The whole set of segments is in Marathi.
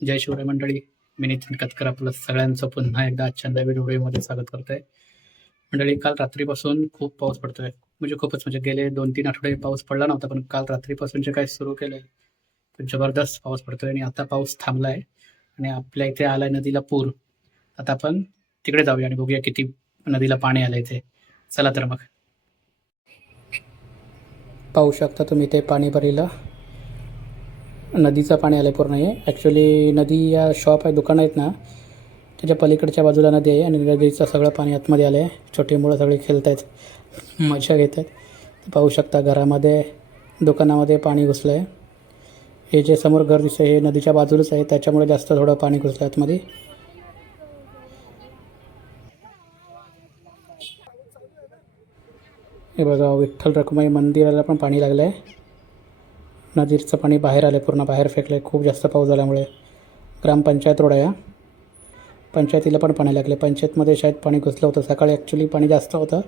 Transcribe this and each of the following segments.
जय शिवराय मंडळी. मी नितीन कतकर आपलं सगळ्यांचं पुन्हा एकदा आजच्या नवीन व्हिडिओमध्ये स्वागत करतोय. मंडळी काल रात्रीपासून खूप पाऊस पडतोय. म्हणजे खूपच म्हणजे गेले दोन तीन आठवडे पाऊस पडला नव्हता पण काल रात्रीपासून जे काय सुरू केलंय? ते जबरदस्त पाऊस पडतोय आणि आता पाऊस थांबलाय. आणि आपल्या इथे आलाय नदीला पूर. आता आपण तिकडे जाऊया आणि बघूया किती नदीला पाणी आलंय इथे. चला तर मग. पाहू शकता तुम्ही ते पाणी भरलेलं. नदीचं पाणी आलं पूर्ण आहे ॲक्च्युली नदी या शॉप आहे दुकानं आहेत ना त्याच्या पलीकडच्या बाजूला नदी आहे आणि नदीचं सगळं पाणी आतमध्ये आलं आहे छोटी मुलं सगळी खेळत आहेत मजा घेत आहेत पाहू शकता घरामध्ये दुकानामध्ये पाणी घुसलं आहे हे जे समोर घर दिसतं हे नदीच्या बाजूलाच आहे. त्याच्यामुळे जास्त थोडं पाणी घुसलं आहे आतमध्ये. हे बघा विठ्ठल रखुमाई मंदिराला पण पाणी लागलं आहे नदीचं पाणी बाहेर आलं पूर्ण बाहेर फेकलं आहे खूप जास्त पाऊस झाल्यामुळे. ग्रामपंचायत रोड आहे. पंचायतीला पण पाणी लागले पंचायतमध्ये शायद पाणी घुसलं होतं. सकाळी ॲक्च्युली पाणी जास्त होतं.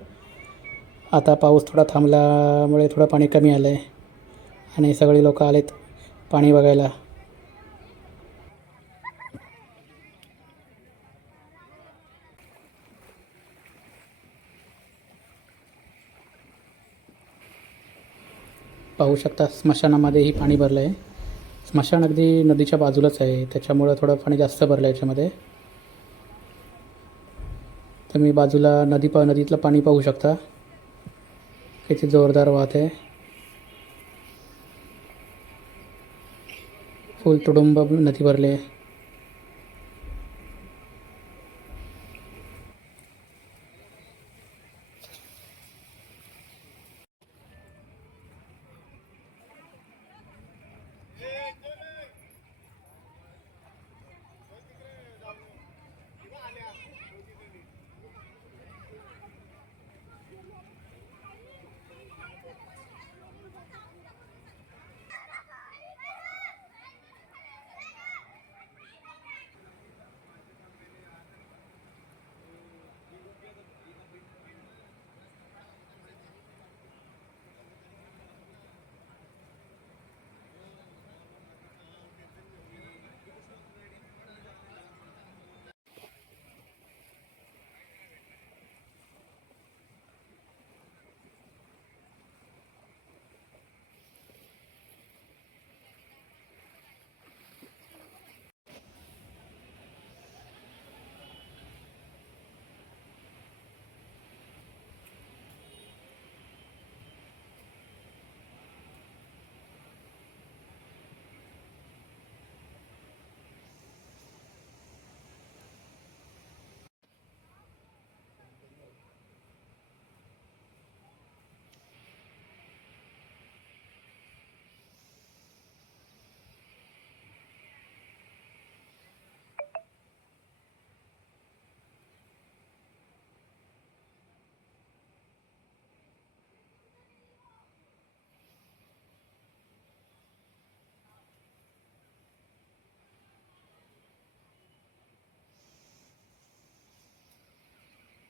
आता पाऊस थोडा थांबल्यामुळे थोडं पाणी कमी आलं आहे आणि सगळी लोकं आलेत पाणी बघायला. पाहू शकता स्मशानामध्येही पाणी भरलं आहे स्मशान अगदी नदीच्या बाजूलाच आहे. त्याच्यामुळं थोडं पाणी जास्त भरलं आहे याच्यामध्ये. तुम्ही बाजूला नदी पा नदीतलं पाणी पाहू शकता. किती जोरदार वाहत आहे. फुल तुडुंब नदी भरली आहे.